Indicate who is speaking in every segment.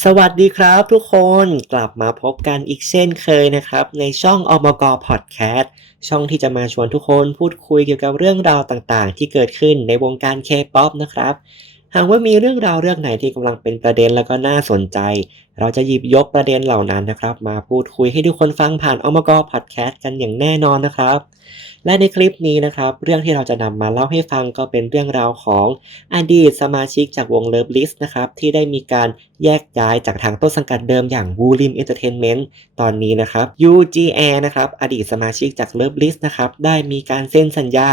Speaker 1: สวัสดีครับทุกคนกลับมาพบกันอีกเช่นเคยนะครับ ในช่องอมกพอดแคสต์ช่องที่จะมาชวนทุกคนพูดคุยเกี่ยวกับเรื่องราวต่างๆ ที่เกิดขึ้นในวงการเคป๊อปนะครับ หากว่ามีเรื่องราวเรื่องไหนที่กำลังเป็นประเด็นแล้วก็น่าสนใจ เราจะหยิบยกประเด็นเหล่านั้นนะครับ มาพูดคุยให้ทุกคนฟังผ่านอมกพอดแคสต์กันอย่างแน่นอนนะครับ และในคลิปนี้นะครับ เรื่องที่เราจะนำมาเล่าให้ฟังก็เป็นเรื่องราวของอดีตสมาชิกจากวง Love List นะครับที่ได้มีการแยกย้ายจากทางต้นสังกัดเดิมอย่าง w o o l i m Entertainment ตอนนี้นะครับ UGA นะครับอดีตสมาชิกจาก Love List นะครับได้มีการเซ็นสัญญา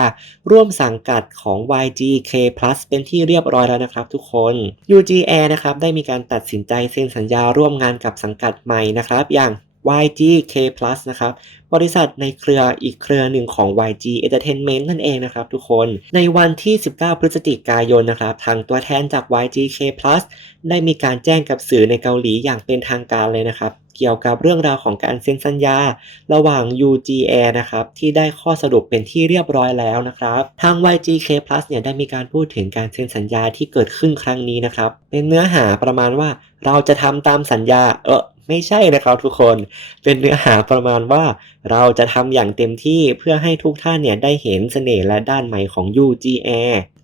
Speaker 1: ร่วมสังกัดของ YGK Plus เป็นที่เรียบร้อยแล้วนะครับทุกคน UGA นะครับได้มีการตัดสินใจเซ็นสัญญาร่วมงานกับสังกัดใหม่นะครับ อย่าง YGK Plus นะครับ บริษัทในเครืออีกเครือหนึ่งของ YG Entertainment นั่นเองนะครับทุกคน ในวันที่ 19 พฤศจิกายนนะครับ ทางตัวแทนจาก YGK Plus ได้มีการแจ้งกับสื่อในเกาหลีอย่างเป็นทางการเลยนะครับ เกี่ยวกับเรื่องราวของการเซ็นสัญญา ระหว่าง UGA นะครับที่ได้ข้อสรุปเป็นที่เรียบร้อยแล้วนะครับทาง YGK Plus เนี่ยได้มีการพูดถึงการเซ็นสัญญาที่เกิดขึ้นครั้งนี้นะครับเป็นเนื้อหาประมาณว่าเราจะทำตามสัญญาเออไม่ใช่นะครับทุกคน เป็นเนื้อหาประมาณว่า เราจะทำอย่างเต็มที่เพื่อให้ทุกท่านเนี่ยได้เห็นเสน่ห์และด้านใหม่ของ UGA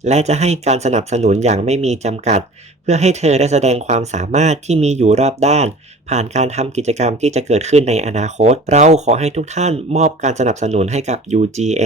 Speaker 1: และจะให้การสนับสนุนอย่างไม่มีจำกัด เพื่อให้เธอได้แสดงความสามารถที่มีอยู่รอบด้าน ผ่านการทำกิจกรรมที่จะเกิดขึ้นในอนาคต เราขอให้ทุกท่านมอบการสนับสนุนให้กับ UGA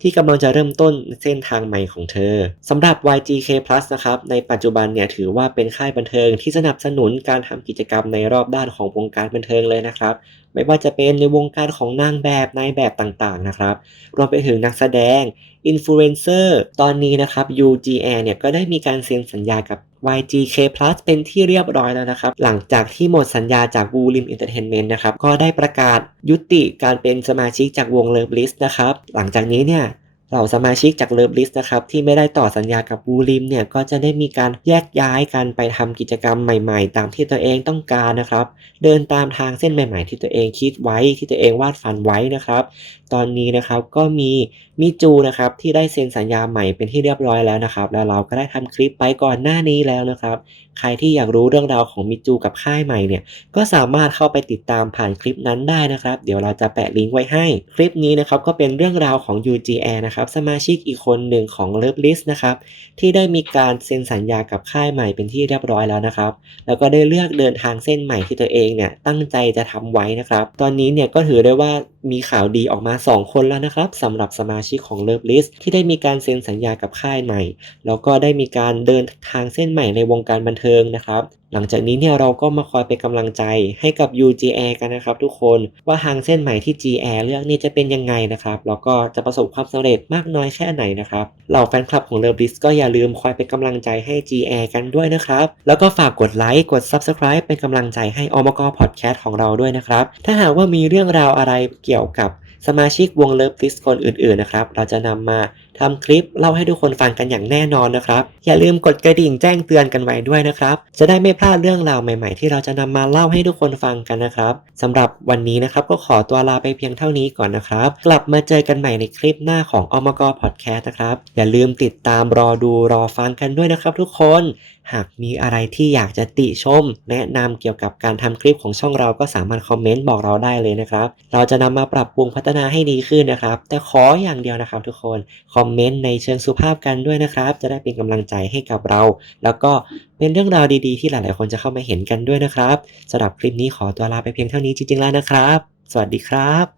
Speaker 1: ที่กำลังจะเริ่มต้นเส้นทางใหม่ของเธอสำหรับ YGK Plus นะครับ ในปัจจุบันเนี่ยถือว่าเป็นค่ายบันเทิงที่สนับสนุนการทำกิจกรรมในรอบด้านของวงการบันเทิงเลยนะครับ ไม่ว่าจะเป็นในวงการของนางแบบนายแบบต่างๆนะครับรวมไปถึงนักแสดงอินฟลูเอนเซอร์ตอนนี้นะครับ UGA เนี่ยก็ได้มีการเซ็นสัญญากับ YGK Plus เป็นที่เรียบร้อยแล้วนะครับ หลังจากที่หมดสัญญาจากบูลิมอินเตอร์เทนเมนต์นะครับ ก็ได้ประกาศยุติการเป็นสมาชิกจากวงเลิฟลิสนะครับ หลังจากนี้เนี่ย เหล่าสมาชิกจาก Love List นะครับที่ไม่ได้ต่อสัญญากับ w o o l i m เนี่ยก็จะได้มีการแยกย้ายกันไปทำกิจกรรมใหม่ๆ ตามที่ตัวเองต้องการนะครับ เดินตามทางเส้นใหม่ ๆ ที่ตัวเองคิดไว้ที่ตัวเองวาดฝันไว้นะครับ ตอนนี้นะครับก็มีมิจูนะครับที่ได้เซ็นสัญญาใหม่เป็นที่เรียบร้อยแล้วนะครับ แล้วเราก็ได้ทำคลิปไปก่อนหน้านี้แล้วนะครับ ใครที่อยากรู้เรื่องราวของมิจูกับค่ายใหม่เนี่ยก็สามารถเข้าไปติดตามผ่านคลิปนั้นได้นะครับ เดี๋ยวเราจะแปะลิงก์ไว้ให้คลิปนี้นะครับก็เป็นเรื่องราวของ UGA นะครับสมาชิกอีกคนหนึ่งของ l ลิฟลิสนะครับที่ได้มีการเซ็นสัญญากับค่ายใหม่เป็นที่เรียบร้อยแล้วนะครับ แล้วก็ได้เลือกเดินทางเส้นใหม่ที่ตัวเองเนี่ยตั้งใจจะทำไว้นะครับ ตอนนี้เนี่ยก็ถือได้ว่า มีข่าวดีออกมา 2 คนแล้วนะครับสำหรับสมาชิกของ Love List ที่ได้มีการเซ็นสัญญากับค่ายใหม่ แล้วก็ได้มีการเดินทางเส้นใหม่ในวงการบันเทิงนะครับหลังจากนี้เนี่ยเราก็มาคอยเป็นกำลังใจให้กับ UGA กันนะครับทุกคนว่าทางเส้นใหม่ที่ GA เลือกนี่จะเป็นยังไงนะครับแล้วก็จะประสบความสำเร็จมากน้อยแค่ไหนนะครับเหล่าแฟนคลับของ Love List ก็อย่าลืมคอยเป็นกำลังใจให้ GA กันด้วยนะครับแล้วก็ฝากกดไลค์กด Subscribe เป็นกำลังใจให้อมกพอดแคสต์ของเราด้วยนะครับถ้าหากว่ามีเรื่องราวอะไรเกี่ยวกับสมาชิกวงเลิฟลิสคนอื่นๆนะครับ เราจะนำมาทำคลิปเล่าให้ทุกคนฟังกันอย่างแน่นอนนะครับ อย่าลืมกดกระดิ่งแจ้งเตือนกันไว้ด้วยนะครับ จะได้ไม่พลาดเรื่องราวใหม่ๆ ที่เราจะนำมาเล่าให้ทุกคนฟังกันนะครับสำหรับวันนี้นะครับก็ขอตัวลาไปเพียงเท่านี้ก่อนนะครับ กลับมาเจอกันใหม่ในคลิปหน้าของอมกพอดแคสต์นะครับ อย่าลืมติดตามรอดูรอฟังกันด้วยนะครับ ทุกคน หากมีอะไรที่อยากจะติชม แนะนำเกี่ยวกับการทำคลิปของช่องเราก็สามารถคอมเมนต์บอกเราได้เลยนะครับ เราจะนำมาปรับปรุงพัฒนาให้ดีขึ้นนะครับ แต่ขออย่างเดียวนะครับ ทุกคนคอมเมนต์ในเชิงสุภาพกันด้วยนะครับ จะได้เป็นกำลังใจให้กับเรา แล้วก็เป็นเรื่องราวดีๆ ที่หลายๆ คนจะเข้ามาเห็นกันด้วยนะครับสำหรับคลิปนี้ขอตัวลาไปเพียงเท่านี้จริงๆแล้วนะครับ สวัสดีครับ